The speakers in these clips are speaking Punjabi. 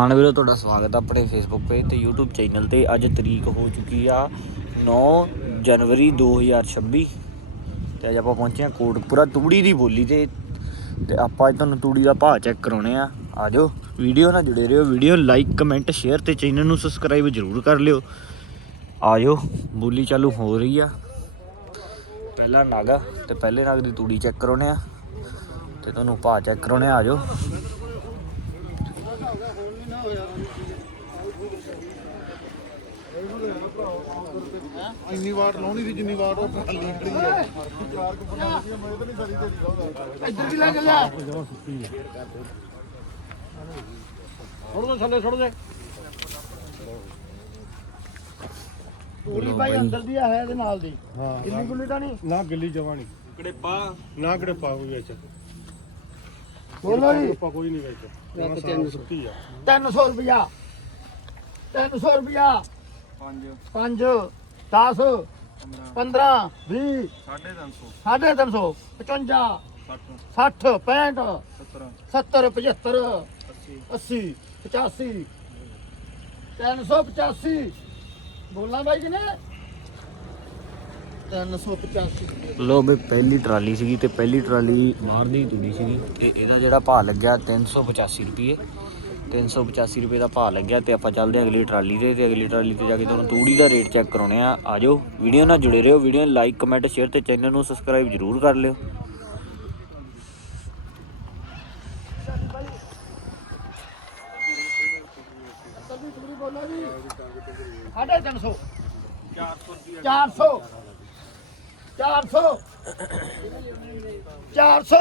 ਹਾਂ ਵੀਰੋ, ਤੁਹਾਡਾ ਸਵਾਗਤ ਹੈ ਆਪਣੇ ਫੇਸਬੁੱਕ ਪੇਜ ਤੇ, YouTube ਚੈਨਲ ਤੇ। ਅੱਜ ਤਰੀਕ ਹੋ ਚੁੱਕੀ ਆ 9 ਜਨਵਰੀ 2026 ਤੇ ਅੱਜ ਆਪਾਂ ਪਹੁੰਚੇ ਆ ਕੋਟਪੁਰਾ ਤੂੜੀ ਦੀ ਬੋਲੀ ਤੇ। ਤੇ ਆਪਾਂ ਅੱਜ ਤੁਹਾਨੂੰ ਤੂੜੀ ਦਾ ਭਾਅ ਚੈੱਕ ਕਰਾਉਣੇ ਆ। ਆਜੋ ਵੀਡੀਓ ਨਾਲ ਜੁੜੇ ਰਹੋ। ਵੀਡੀਓ ਲਾਈਕ ਕਮੈਂਟ ਸ਼ੇਅਰ ਤੇ ਚੈਨਲ ਨੂੰ ਸਬਸਕ੍ਰਾਈਬ ਜ਼ਰੂਰ ਕਰ ਲਿਓ। ਆਜੋ ਬੋਲੀ ਚਾਲੂ ਹੋ ਰਹੀ ਆ। ਪਹਿਲਾ ਨਾਗਾ ਤੇ ਪਹਿਲੇ ਨਾਗ ਦੀ ਤੂੜੀ ਚੈੱਕ ਕਰਾਉਣੇ ਆ। ਤੇ ਤੁਹਾਨੂੰ ਭਾਅ ਚੈੱਕ ਕਰਾਉਣੇ ਆ। ਆਜੋ ਇੰਨੀ ਵਾਰ ਲਾਉਣੀ ਸੀ ਜਿੰਨੀ ਵਾਰ ਉਹ ਖਾਲੀ ਖੜੀ ਹੈ। ਚਾਰ ਕੁ ਬਣਾ ਦਿੱਤੀਆਂ ਮੈਂ ਤਾਂ ਨਹੀਂ ਸਾਰੀ ਤੇਰੀ ਲਾਉਂਦਾ ਇੱਧਰ ਵੀ ਲੈ ਚੱਲਿਆ। ਛੋੜ ਦੇ ਥੱਲੇ ਛੋੜ ਦੇ। ਪੂਰੀ ਭਾਈ ਅੰਦਰ ਦੀ ਹੈ ਇਹਦੇ ਨਾਲ ਦੀ। ਹਾਂ। ਇੰਨੀ ਗੁੱਲੀ ਤਾਂ ਨਹੀਂ? ਨਾ ਗਿੱਲੀ ਜਵਾਨੀ। ਕੜੇਪਾ ਨਾ ਕਿਹੜੇ ਪਾ ਕੋਈ ਵਿੱਚ। ਬੋਲੋ ਜੀ। ਪਾ ਕੋਈ ਨਹੀਂ ਵਿੱਚ। ਨਾ ਸਾਰਾ ਸੁੱਕੀ ਆ। 300 ਰੁਪਿਆ 300 ਰੁਪਿਆ 5 5 10 15 20 350 350 55 60 65 70 75 80 85 385 ਬੋਲਣਾ ਬਾਈ ਕਿਨੇ? 385 ਲੋ ਬਈ ਪਹਿਲੀ ਟਰਾਲੀ ਸੀਗੀ ਤੇ ਪਹਿਲੀ ਟਰਾਲੀ ਬਾਹਰ ਦੀ ਤੁੜੀ ਸੀਗੀ ਤੇ ਇਹਦਾ ਜਿਹੜਾ ਭਾਅ ਲੱਗਿਆ 385 ਰੁਪਏ 385 ਰੁਪਏ ਦਾ ਭਾਅ ਲੱਗਿਆ ਤੇ ਆਪਾਂ ਚੱਲਦੇ ਹਾਂ ਅਗਲੀ ਟਰਾਲੀ ਤੇ ਤੇ ਅਗਲੀ ਟਰਾਲੀ ਤੇ ਜਾ ਕੇ ਤੁਹਾਨੂੰ ਤੂੜੀ ਦਾ ਰੇਟ ਚੈੱਕ ਕਰਾਉਣੇ ਆ। ਆਜੋ ਵੀਡੀਓ ਨਾਲ ਜੁੜੇ ਰਹੋ ਵੀਡੀਓ ਨੂੰ ਲਾਈਕ ਕਮੈਂਟ ਸ਼ੇਅਰ ਤੇ ਚੈਨਲ ਨੂੰ ਸਬਸਕ੍ਰਾਈਬ ਜ਼ਰੂਰ ਕਰ ਲਿਓ। ਸਾਢੇ 300 400 400 400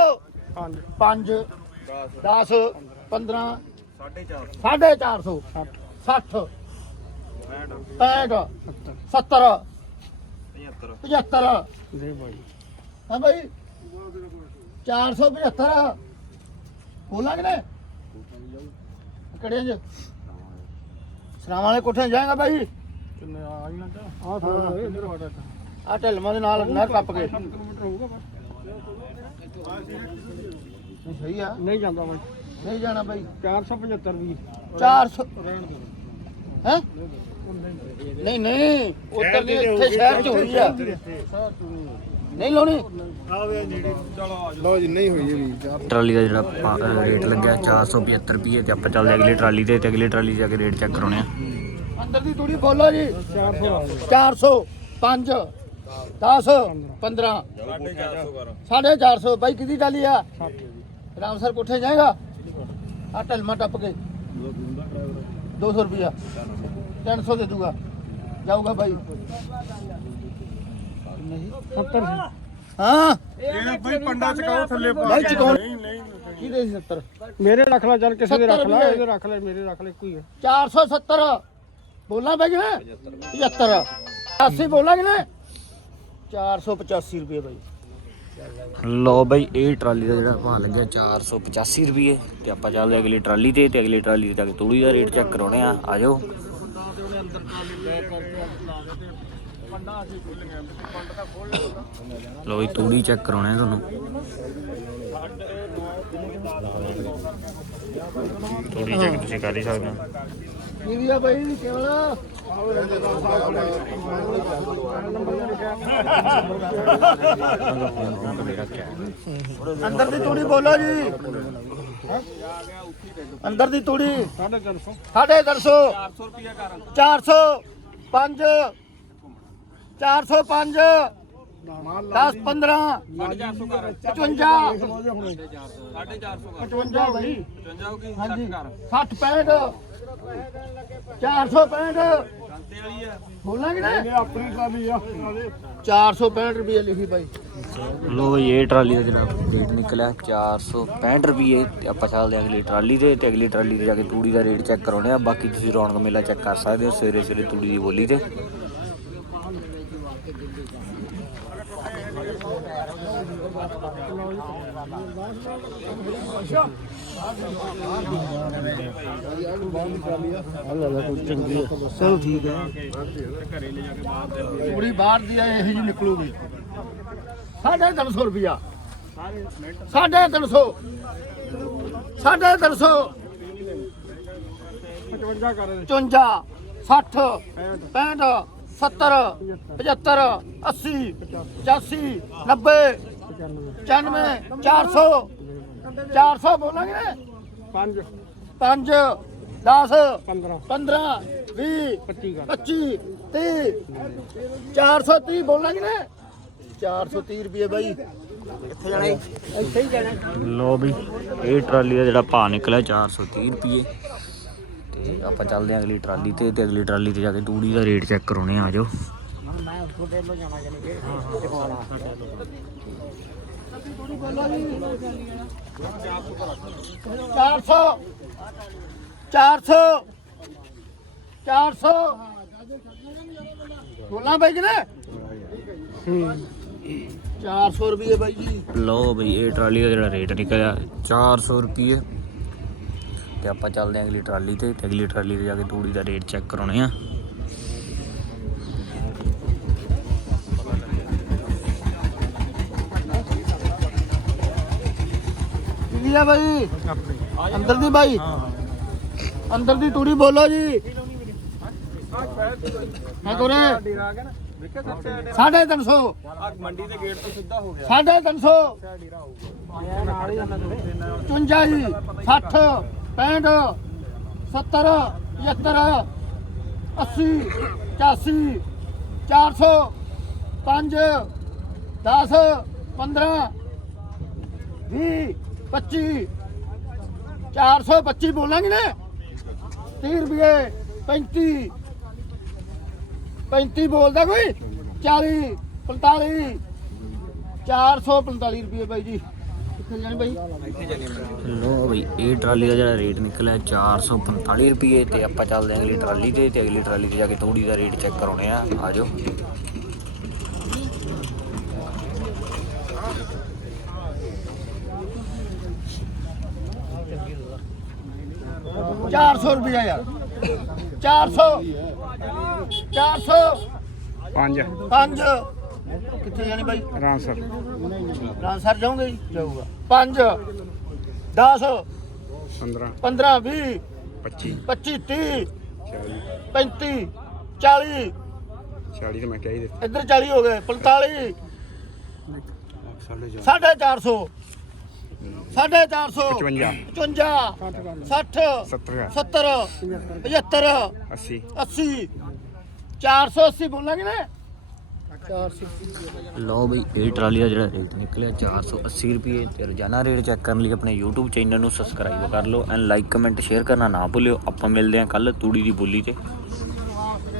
5 10 15 ਸਾਢੇ 400 60 65 70 75 ਦੇ ਬਾਈ। ਹਾਂ ਭਾਈ 475 ਬੋਲਾਂਗੇ ਨੇ ਕਿਹੜੇ ਚ? ਸਰਾਵਾਂ ਵਾਲੇ ਕੋਠੇ ਜਾਏਗਾ ਭਾਈ ਕਿੰਨੇ ਆ ਆਈ ਨਾ ਆ ਥੋੜਾ ਇਧਰ ਵਾੜਾ ਆ ਢਲਮਾਂ ਦੇ ਨਾਲ ਨਹਿਰ ਟੱਪ ਕੇ ਕਿਲੋਮੀਟਰ ਹੋਊਗਾ ਸਹੀ ਆ। ਨਹੀਂ ਜਾਂਦਾ ਬਾਈ। ਨਹੀਂ ਜਾਣਾ ਭਾਈ 475 ਵੀ 400 ਰਹਿਣ ਦੇ। ਹੈ? ਨਹੀਂ ਨਹੀਂ। ਉੱਧਰ ਦੀ ਇੱਥੇ ਸ਼ਹਿਰ ਚ ਹੋਈ ਆ। ਨਹੀਂ ਲਾਉਣੀ। ਲੋ ਜੀ ਨਹੀਂ ਹੋਈ ਵੀ। ਟਰਾਲੀ ਦਾ ਜਿਹੜਾ ਰੇਟ ਲੱਗਿਆ 475 ਰੁਪਏ ਤੇ ਆਪਾਂ ਚੱਲਦੇ ਅਗਲੀ ਟਰਾਲੀ ਤੇ ਤੇ ਅਗਲੀ ਟਰਾਲੀ ਜਾ ਕੇ ਰੇਟ ਚੈੱਕ ਕਰਾਉਣੇ ਆ। ਅੰਦਰ ਦੀ ਤੂੜੀ ਬੋਲੋ ਜੀ। 400 400 5 10 15 ਸਾਢੇ 400 ਬਾਈ ਕਿਹਦੀ ਟਾਲੀ ਆ? ਰਾਮਸਰ ਕੋਠੇ ਜਾਏਗਾ? ਆ ਢਲਮਾ ਟੱਪ ਕੇ। 200 ਰੁਪਿਆ 300 ਦੇ ਦੂਗਾ। ਜਾਊਗਾ ਬਾਈ। ਨਹੀਂ 70 ਹਾਂ। ਇਹ ਬਾਈ ਪੰਡਾ ਚਕਾਓ ਥੱਲੇ ਬਾਈ ਚਕਾਉਣ ਨਹੀਂ ਨਹੀਂ ਕਿਹਦੇ ਸੀ 70 ਮੇਰੇ ਰੱਖ ਲੈ ਚੱਲ ਕਿਸੇ ਦੇ ਰੱਖ 70 ਲੈ ਇਹਦੇ ਰੱਖ ਲੈ ਮੇਰੇ ਰੱਖ ਲੈ ਕੋਈ ਹੈ 470 ਬੋਲਾਂ ਬਾਈ ਨਾ 75 80 ਬੋਲਾਂਗੇ ਨਾ? 485 ਰੁਪਏ ਬਾਈ। ਲੋ ਬਈ, ਇਹ ਟਰਾਲੀ ਦਾ ਜਿਹੜਾ ਭਾਅ ਲੱਗਿਆ 485 ਰੁਪਏ ਤੇ ਆਪਾਂ ਚੱਲਦੇ ਅਗਲੀ ਟਰਾਲੀ ਤੇ ਤੇ ਅਗਲੀ ਟਰਾਲੀ ਤੱਕ ਜਾ ਤੂੜੀ ਦਾ ਰੇਟ ਚੈੱਕ ਕਰਾਉਣੇ ਆ। ਆਜੋ ਲੋ ਬਈ, ਤੂੜੀ ਚੈੱਕ ਕਰਾਉਣੇ ਆ ਤੁਹਾਨੂੰ। ਤੂੜੀ ਚੈੱਕ ਤੁਸੀਂ ਕਰ ਹੀ ਸਕਦੇ ਹੋ। ਵੀ ਆ ਬਾਈ ਕੇਵਲ। ਅੰਦਰ ਦੀ ਤੂੜੀ ਬੋਲੋ ਜੀ। ਅੰਦਰ ਦੀ ਤੂੜੀ। 450 ਸਾਢੇ 300 400 ਰੁਪਿਆ ਕਰ 400 5 405 10 15 55 55 ਭਾਈ ਹਾਂਜੀ। 60 65 465 ਬੋਲਾਂਗੇ ਨਾ? ਆਪਣੀ ਟਰਾਲੀ ਆ। 465 ਰੁਪਏ ਲਿਖੀ ਬਾਈ। ਲੋ ਬਈ ਇਹ ਟਰਾਲੀ ਦਾ ਜਿਹੜਾ ਰੇਟ ਨਿਕਲਿਆ 465 ਰੁਪਏ ਤੇ ਆਪਾਂ ਚੱਲਦੇ ਹਾਂ ਅਗਲੀ ਟਰਾਲੀ ਤੇ ਤੇ ਅਗਲੀ ਟਰਾਲੀ ਤੇ ਜਾ ਕੇ ਤੂੜੀ ਦਾ ਰੇਟ ਚੈੱਕ ਕਰਾਉਣੇ ਆ ਬਾਕੀ ਤੁਸੀਂ ਰੌਣਕ ਮੇਲਾ ਚੈੱਕ ਕਰ ਸਕਦੇ ਹੋ ਸਵੇਰੇ ਸਵੇਰੇ ਤੂੜੀ ਦੀ ਬੋਲੀ ਤੇ। ਚਲੋ ਠੀਕ ਹੈ। ਪੂਰੀ ਬਾਹਰ ਦੀ ਇਹੋ ਜਿਹੀ ਨਿਕਲੂਗੀ। ਸਾਢੇ ਤਿੰਨ ਸੌ ਰੁਪਿਆ ਸਾਢੇ ਤਿੰਨ ਸੌ। ਸਾਢੇ ਤਿੰਨ ਸੌ। 55 ਕਰ 54 60 65 70 75 80 85 90 95 400 400 ਬੋਲਾਂਗੇ ਨਾ? 5 5 10 15 15 20 25 ਕਰ। 25 30 430 ਬੋਲਾਂਗੇ ਨਾ? 430 ਰੁਪਏ ਬਾਈ। ਕਿੱਥੇ ਜਾਣਾ ਇੱਥੇ ਹੀ। ਜਾਣਾ ਲੋ ਵੀ ਇਹ ਟਰਾਲੀ ਦਾ ਜਿਹੜਾ ਭਾਅ ਨਿਕਲਿਆ 430 ਰੁਪਏ। ਤੇ ਆਪਾਂ ਚੱਲਦੇ ਹਾਂ ਅਗਲੀ ਟਰਾਲੀ ਤੇ ਤੇ ਅਗਲੀ ਟਰਾਲੀ ਤੇ ਜਾ ਕੇ ਤੂੜੀ ਦਾ ਰੇਟ ਚੈੱਕ ਕਰਾਉਣੇ ਆ ਆਜੋ ਮੈਂ ਤੁਹਾਡੇ ਵੱਲੋਂ ਜਾਣਾ ਜਾਨੀ ਕਿ ਦਿਖਾਉਣਾ 400 400 400 ਬੋਲਾਂ ਬਾਈ ਕਿਨੇ 400 ਰੁਪਏ ਬਾਈ ਜੀ। ਲਓ ਬਈ ਇਹ ਟਰਾਲੀ ਦਾ ਜਿਹੜਾ ਰੇਟ ਨਿਕਲਿਆ 400 ਰੁਪਏ। ਤੇ ਆਪਾਂ ਚੱਲਦੇ ਹਾਂ ਅਗਲੀ ਟਰਾਲੀ ਤੇ ਤੇ ਅਗਲੀ ਟਰਾਲੀ ਤੇ ਜਾ ਕੇ ਤੂੜੀ ਦਾ ਰੇਟ ਚੈੱਕ ਕਰਾਉਣੇ ਆ। ਕਿੰਨੀ ਆ ਅੰਦਰ ਦੀ ਬਾਈ? ਅੰਦਰ ਦੀ ਤੂੜੀ ਬੋਲੋ ਜੀ। ਮੈਂ ਕੋਰੇ? ਸਾਢੇ ਤਿੰਨ ਸੌ। ਮੰਡੀ ਦੇ ਗੇਟ ਤੋਂ ਸਿੱਧਾ ਹੋ ਗਿਆ ਸਾਢੇ ਤਿੰਨ ਸੌ। 54 ਜੀ 60 65 70 75 80 85 400 5 10 15 20 25 425 ਬੋਲਾਂਗੇ ਨਾ? 30 ਰੁਪਏ 35 35 ਬੋਲਦਾ ਕੋਈ? 40 45 445 ਰੁਪਏ ਬਾਈ ਜੀ। ਲੋ ਬਈ ਇਹ ਟਰਾਲੀ ਦਾ ਜਿਹੜਾ ਰੇਟ ਨਿਕਲਿਆ 445 ਰੁਪਏ ਤੇ ਆਪਾਂ ਚੱਲਦੇ ਹਾਂ ਅਗਲੀ ਟਰਾਲੀ ਤੇ ਤੇ ਅਗਲੀ ਟਰਾਲੀ ਤੇ ਜਾ ਕੇ ਤੂੜੀ ਦਾ ਰੇਟ ਚੈੱਕ ਕਰਾਉਣੇ ਆ। ਆਜੋ ਚਾਰ ਸੌ ਰੁਪਇਆ ਯਾਰ। 400 400 5 ਪੰਜ। ਕਿੱਥੇ ਜਾਣੀ ਬਾਈ? ਰਾਂਸਰ ਰਾਂਸਰ ਜਾਉਂਗੇ ਜੀ? ਜਾਊਗਾ। 5 10 15 15 20 25 25 30 40 35 40 40 ਤੇ ਮੈਂ ਕਹਿ ਹੀ ਦਿੱਤਾ। ਇੱਧਰ 40 ਹੋ ਗਏ 45 ਸਾਢੇ 400 ਸਾਢੇ 400 55 55 60 70 70 75 80 80 480 ਬੋਲਾਂਗੇ ਨਾ 480 ਲਓ ਬਈ, ਇਹ ਟਰਾਲੀ ਦਾ ਜਿਹੜਾ ਰੇਟ ਨਿਕਲਿਆ 480 ਰੁਪਏ ਤੇ ਰੋਜ਼ਾਨਾ ਰੇਟ ਚੈੱਕ ਕਰਨ ਲਈ ਆਪਣੇ YouTube ਚੈਨਲ ਨੂੰ ਸਬਸਕ੍ਰਾਈਬ ਕਰ ਲਓ ਐਂਡ ਲਾਈਕ ਕਮੈਂਟ ਸ਼ੇਅਰ ਕਰਨਾ ਨਾ ਭੁੱਲਿਓ। ਆਪਾਂ ਮਿਲਦੇ ਹਾਂ ਕੱਲ ਤੂੜੀ ਦੀ ਬੋਲੀ ਤੇ।